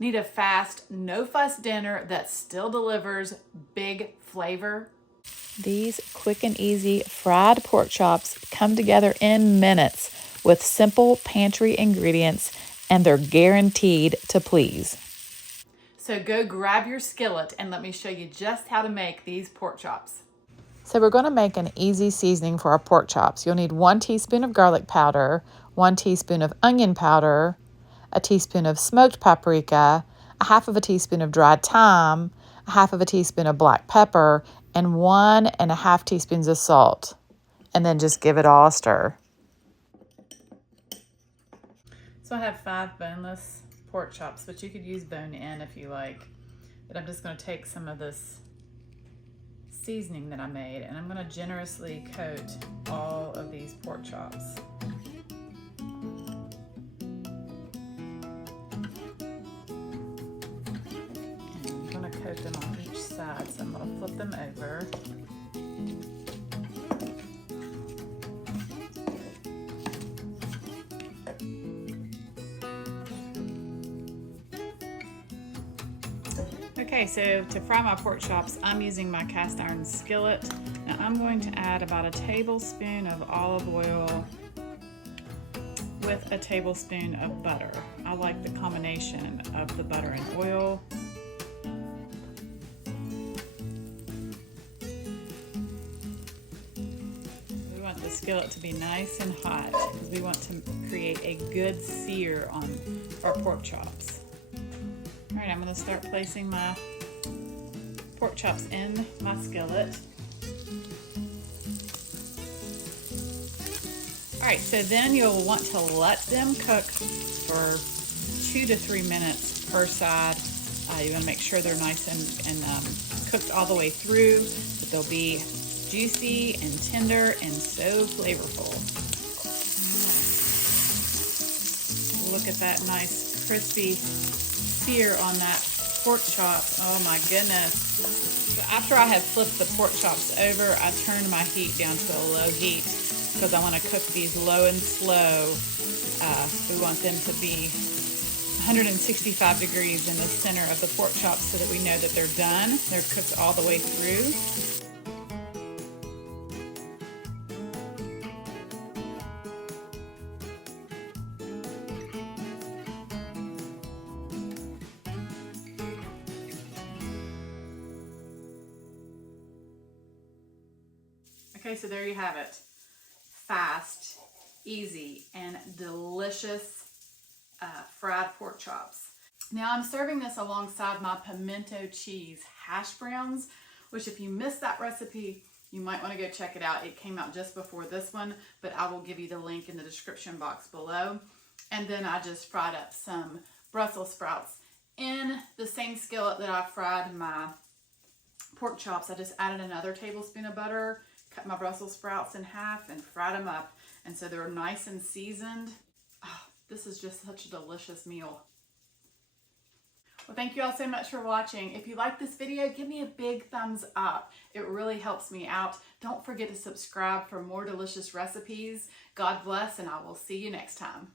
Need a fast, no-fuss dinner that still delivers big flavor? These quick and easy fried pork chops come together in minutes with simple pantry ingredients, and they're guaranteed to please. So go grab your skillet and let me show you just how to make these pork chops. So we're going to make an easy seasoning for our pork chops. You'll need 1 teaspoon of garlic powder, 1 teaspoon of onion powder, a teaspoon of smoked paprika, a half of a teaspoon of dried thyme, a half of a teaspoon of black pepper, and 1.5 teaspoons of salt. And then just give it all a stir. So I have 5 boneless pork chops, but you could use bone-in if you like. But I'm just going to take some of this seasoning that I made and I'm going to generously coat all of these pork chops. And I'm going to coat them on each side, so I'm going to flip them over. Okay, so to fry my pork chops, I'm using my cast iron skillet. Now I'm going to add about a tablespoon of olive oil with a tablespoon of butter. I like the combination of the butter and oil. We want the skillet to be nice and hot because we want to create a good sear on our pork chops. All right, I'm going to start placing my pork chops in my skillet. All right, so then you'll want to let them cook for 2 to 3 minutes per side. You want to make sure they're nice and cooked all the way through, that they'll be juicy and tender and so flavorful. Look at that nice crispy sear on that pork chop. Oh my goodness. So after I had flipped the pork chops over, I turned my heat down to a low heat because I want to cook these low and slow. We want them to be 165 degrees in the center of the pork chops so that we know that they're done. They're cooked all the way through. Okay, so there you have it. Fast, easy, and delicious fried pork chops. Now I'm serving this alongside my pimento cheese hash browns, which if you missed that recipe, you might want to go check it out. It came out just before this one, but I will give you the link in the description box below. And then I just fried up some Brussels sprouts in the same skillet that I fried my pork chops. I just added another tablespoon of butter, cut my Brussels sprouts in half and fried them up. And so they're nice and seasoned. Oh, this is just such a delicious meal. Well, thank you all so much for watching. If you like this video, give me a big thumbs up. It really helps me out. Don't forget to subscribe for more delicious recipes. God bless, and I will see you next time.